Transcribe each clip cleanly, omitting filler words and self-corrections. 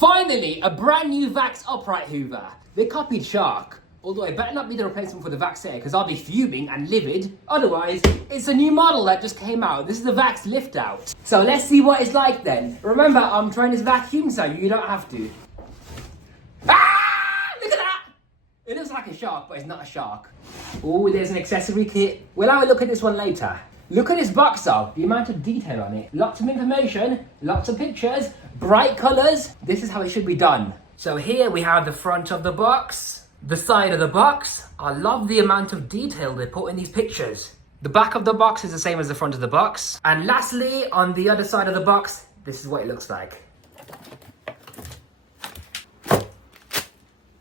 Finally, a brand new Vax upright hoover. They copied Shark. Although it better not be the replacement for the Vax Air, because I'll be fuming and livid. Otherwise, it's a new model that just came out. This is the Vax LiftOut. So let's see what it's like then. Remember, I'm trying this vacuum, so you don't have to. Ah! Look at that! It looks like a shark, but it's not a shark. Oh, there's an accessory kit. We'll have a look at this one later. Look at this box though, the amount of detail on it. Lots of information, lots of pictures, bright colours. This is how it should be done. So here we have the front of the box, the side of the box. I love the amount of detail they put in these pictures. The back of the box is the same as the front of the box. And lastly, on the other side of the box, this is what it looks like.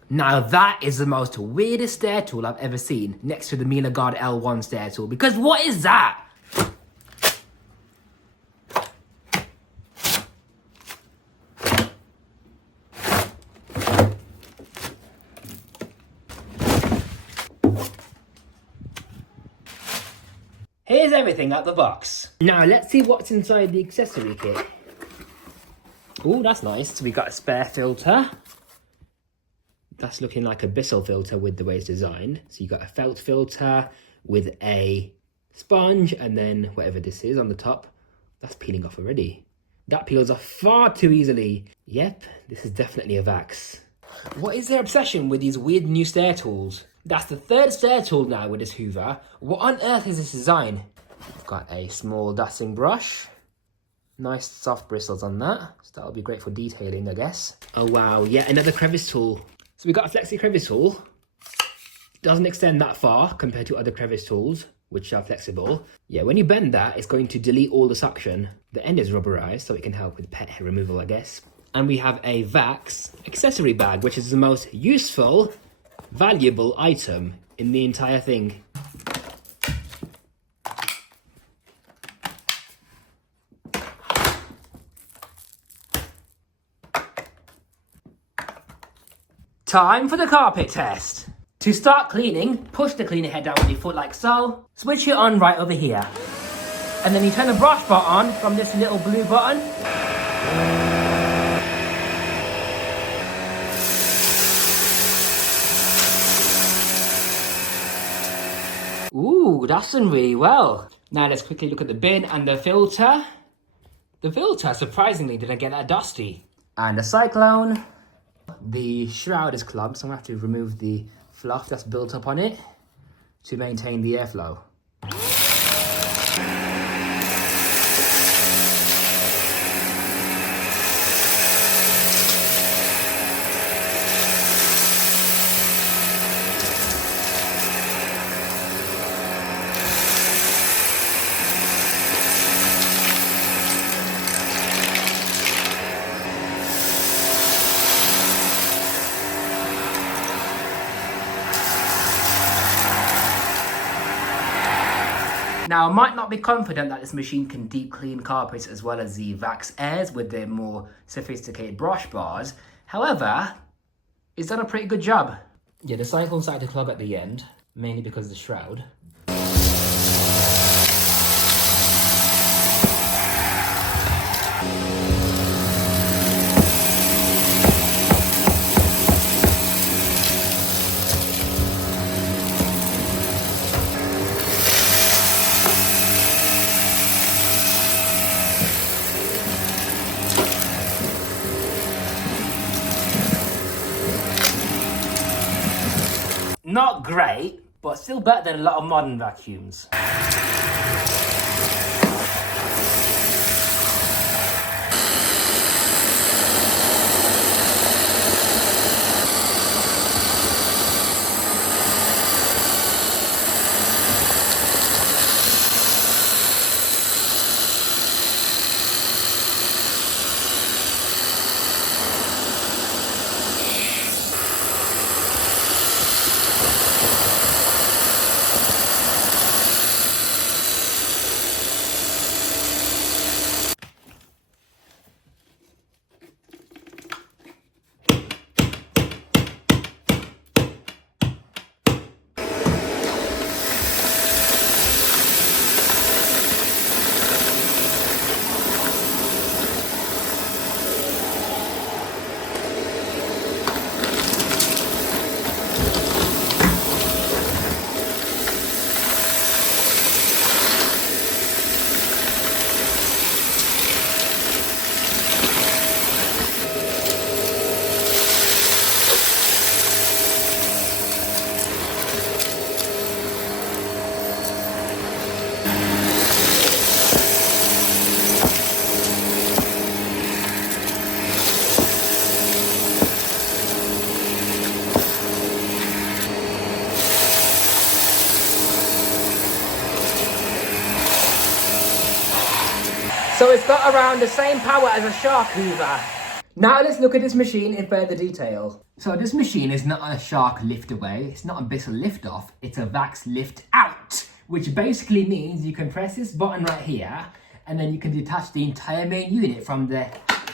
Now that is the most weirdest stair tool I've ever seen, next to the Mina Guard L1 stair tool. Because what is that? Here's everything out the box. Now let's see what's inside the accessory kit. Oh, that's nice. So we got a spare filter. That's looking like a Bissell filter with the way it's designed. So you got a felt filter with a sponge and then whatever this is on the top. That's peeling off already. That peels off far too easily. Yep, this is definitely a Vax. What is their obsession with these weird new stair tools? That's the third stair tool now with this hoover. What on earth is this design? We've got a small dusting brush. Nice soft bristles on that. So that'll be great for detailing, I guess. Oh wow, yet another crevice tool. So we've got a flexi crevice tool. Doesn't extend that far compared to other crevice tools, which are flexible. Yeah, when you bend that, it's going to delete all the suction. The end is rubberized, so it can help with pet hair removal, I guess. And we have a Vax accessory bag, which is the most useful, valuable item in the entire thing. Time for the carpet test. To start cleaning, push the cleaner head down with your foot like so. Switch it on right over here. And then you turn the brush bar on from this little blue button. Ooh, that's done really well. Now let's quickly look at the bin and the filter. The filter surprisingly didn't get that dusty. And the cyclone. The shroud is clogged, so I'm going to have to remove the fluff that's built up on it to maintain the airflow. Now, I might not be confident that this machine can deep clean carpets as well as the Vax Airs with their more sophisticated brush bars. However, it's done a pretty good job. Yeah, the cyclone started to clog at the end, mainly because of the shroud. Not great, but still better than a lot of modern vacuums. got around the same power as a shark hoover. Now let's look at this machine in further detail. So this machine is not a shark lift away, it's not a Bissell lift off, it's a Vax lift out, which basically means you can press this button right here, and then you can detach the entire main unit from the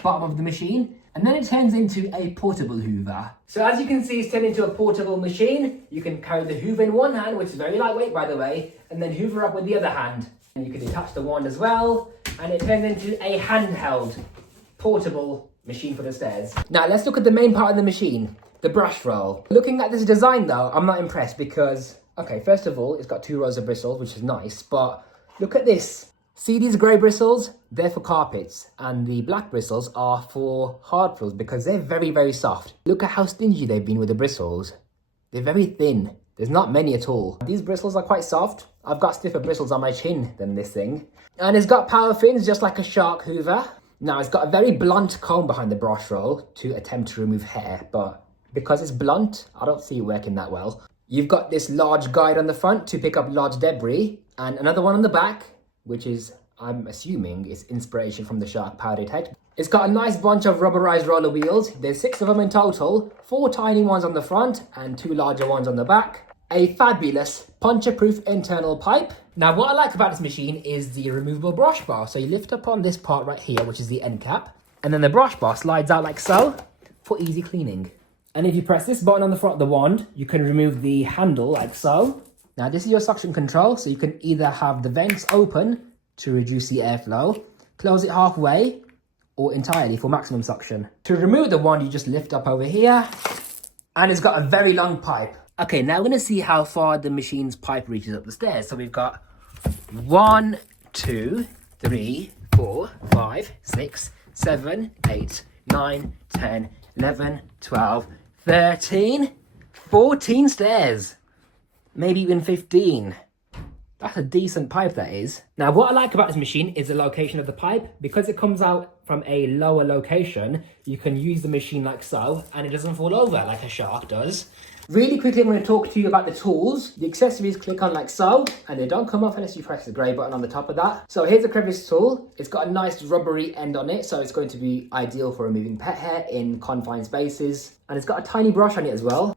bottom of the machine, and then it turns into a portable hoover. So as you can see, it's turned into a portable machine. You can carry the hoover in one hand, which is very lightweight by the way, and then hoover up with the other hand. And you can detach the wand as well, and it turns into a handheld portable machine for the stairs. Now let's look at the main part of the machine, the brush roll. Looking at this design though, I'm not impressed because, okay, first of all, it's got 2 rows of bristles, which is nice, but look at this. See these grey bristles? They're for carpets, and the black bristles are for hard frills because they're very, very soft. Look at how stingy they've been with the bristles. They're very thin. There's not many at all. These bristles are quite soft. I've got stiffer bristles on my chin than this thing. And it's got power fins just like a shark hoover. Now it's got a very blunt comb behind the brush roll to attempt to remove hair, but because it's blunt, I don't see it working that well. You've got this large guide on the front to pick up large debris, and another one on the back, which is, I'm assuming, is inspiration from the shark power detect. It's got a nice bunch of rubberized roller wheels. There's 6 of them in total, 4 tiny ones on the front and 2 larger ones on the back. A fabulous puncture-proof internal pipe. Now what I like about this machine is the removable brush bar. So you lift up on this part right here, which is the end cap, and then the brush bar slides out like so for easy cleaning. And if you press this button on the front of the wand, you can remove the handle like so. Now this is your suction control, so you can either have the vents open to reduce the airflow, close it halfway, or entirely for maximum suction. To remove the wand, you just lift up over here, and it's got a very long pipe. Okay, now we're gonna see how far the machine's pipe reaches up the stairs. So we've got 1, 2, 3, 4, 5, 6, 7, 8, 9, 10, 11, 12, 13, 14 stairs. Maybe even 15. That's a decent pipe, that is. Now, what I like about this machine is the location of the pipe. Because it comes out from a lower location, you can use the machine like so, and it doesn't fall over like a shark does. Really quickly, I'm going to talk to you about the tools. The accessories click on like so, and they don't come off unless you press the grey button on the top of that. So here's a crevice tool. It's got a nice rubbery end on it, so it's going to be ideal for removing pet hair in confined spaces. And it's got a tiny brush on it as well.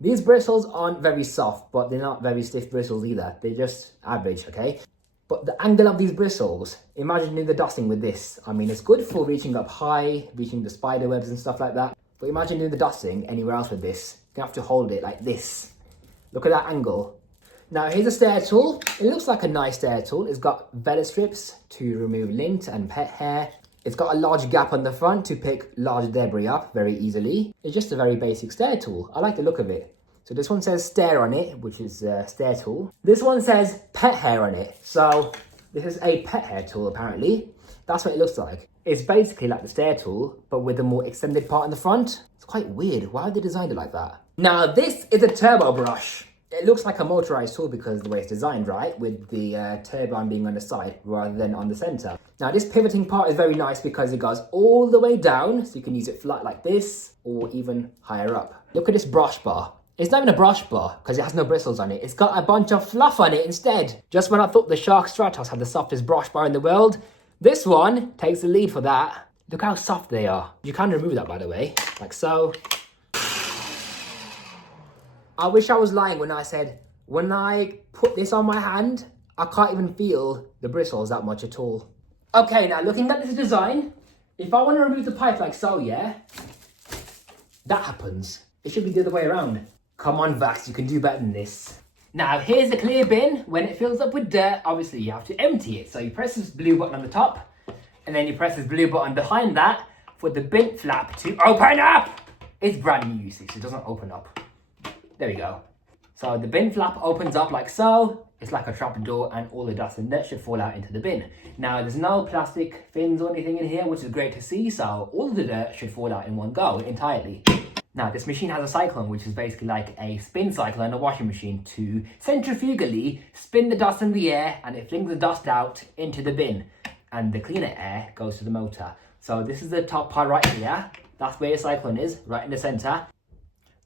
These bristles aren't very soft, but they're not very stiff bristles either. They're just average, okay? But the angle of these bristles, imagine doing the dusting with this. I mean, it's good for reaching up high, reaching the spider webs and stuff like that. But imagine doing the dusting anywhere else with this. You have to hold it like this. Look at that angle. Now here's a stair tool. It looks like a nice stair tool. It's got vela strips to remove lint and pet hair. It's got a large gap on the front to pick large debris up very easily. It's just a very basic stair tool. I like the look of it. So this one says stair on it, which is a stair tool. This one says pet hair on it. So this is a pet hair tool apparently. That's what it looks like. It's basically like the stair tool, but with a more extended part in the front. It's quite weird. Why have they designed it like that? Now this is a turbo brush. It looks like a motorized tool because of the way it's designed, right? With the turbine being on the side rather than on the center. Now this pivoting part is very nice because it goes all the way down, so you can use it flat like this or even higher up. Look at this brush bar. It's not even a brush bar because it has no bristles on it. It's got a bunch of fluff on it instead. Just when I thought the Shark Stratos had the softest brush bar in the world, this one takes the lead for that. Look how soft they are. You can remove that, by the way, like so. I wish I was lying when I said, when I put this on my hand, I can't even feel the bristles that much at all. Okay, now looking at this design, if I want to remove the pipe like so, yeah, that happens. It should be the other way around. Come on, Vax, you can do better than this. Now, here's the clear bin. When it fills up with dirt, obviously you have to empty it. So you press this blue button on the top, and then you press this blue button behind that for the bin flap to open up. It's brand new, you see, so it doesn't open up. There we go. So the bin flap opens up like so. It's like a trap door, and all the dust and dirt should fall out into the bin. Now, there's no plastic fins or anything in here, which is great to see. So all the dirt should fall out in one go entirely. Now, this machine has a cyclone, which is basically like a spin cycle and a washing machine to centrifugally spin the dust in the air, and it flings the dust out into the bin, and the cleaner air goes to the motor. So this is the top part right here. That's where your cyclone is, right in the center.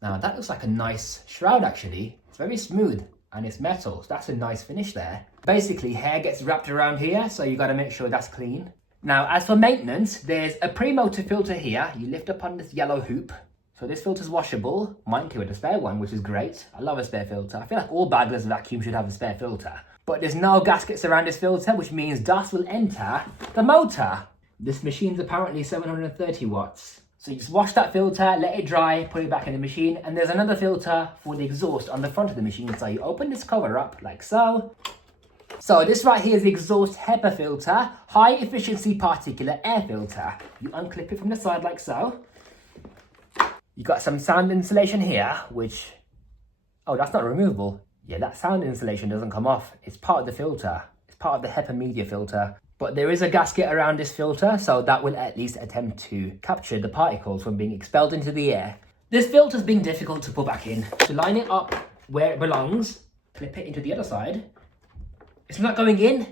Now, that looks like a nice shroud, actually. It's very smooth, and it's metal, so that's a nice finish there. Basically, hair gets wrapped around here, so you got to make sure that's clean. Now, as for maintenance, there's a pre-motor filter here. You lift up on this yellow hoop. So this filter's washable. Mine came with a spare one, which is great. I love a spare filter. I feel like all bagless vacuum should have a spare filter. But there's no gaskets around this filter, which means dust will enter the motor. This machine's apparently 730 watts. So you just wash that filter, let it dry, put it back in the machine, and there's another filter for the exhaust on the front of the machine. So you open this cover up like so. So this right here is the exhaust HEPA filter, high efficiency particulate air filter. You unclip it from the side like so. You got some sound insulation here, which, oh, that's not removable. Yeah, that sound insulation doesn't come off. It's part of the filter. It's part of the HEPA media filter. But there is a gasket around this filter, so that will at least attempt to capture the particles from being expelled into the air. This filter's been difficult to put back in. To line it up where it belongs, flip it into the other side. It's not going in.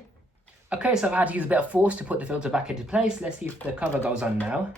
Okay, so I've had to use a bit of force to put the filter back into place. Let's see if the cover goes on now.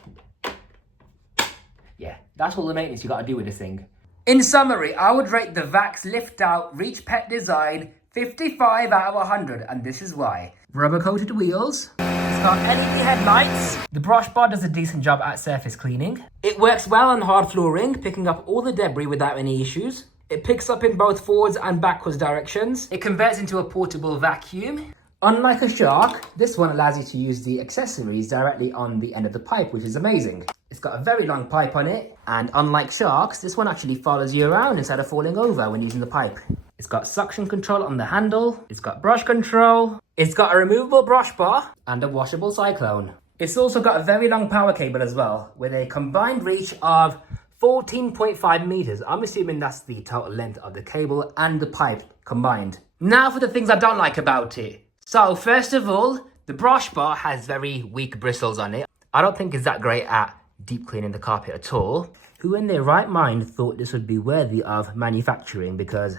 Yeah, that's all the maintenance you got to do with this thing. In summary, I would rate the VAX LiftOut Reach Pet Design 55 out of 100, and this is why. Rubber coated wheels. It's got LED headlights. The brush bar does a decent job at surface cleaning. It works well on hard flooring, picking up all the debris without any issues. It picks up in both forwards and backwards directions. It converts into a portable vacuum. Unlike a Shark, this one allows you to use the accessories directly on the end of the pipe, which is amazing. It's got a very long pipe on it, and unlike Sharks, this one actually follows you around instead of falling over when using the pipe. It's got suction control on the handle, it's got brush control, it's got a removable brush bar, and a washable cyclone. It's also got a very long power cable as well, with a combined reach of 14.5 meters. I'm assuming that's the total length of the cable and the pipe combined. Now for the things I don't like about it. So first of all, the brush bar has very weak bristles on it. I don't think it's that great at deep cleaning the carpet at all. Who in their right mind thought this would be worthy of manufacturing? Because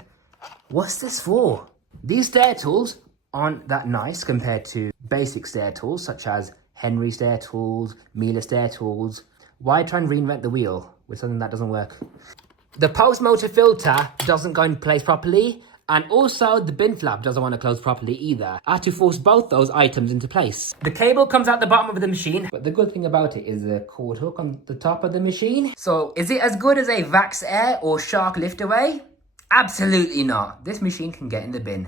what's this for? These stair tools aren't that nice compared to basic stair tools such as Henry stair tools, Miele stair tools. Why try and reinvent the wheel with something that doesn't work? The post motor filter doesn't go in place properly, and also the bin flap doesn't want to close properly either. I had to force both those items into place. The cable comes out the bottom of the machine, but the good thing about it is the cord hook on the top of the machine. So is it as good as a VAX Air or Shark lift away? Absolutely not. This machine can get in the bin.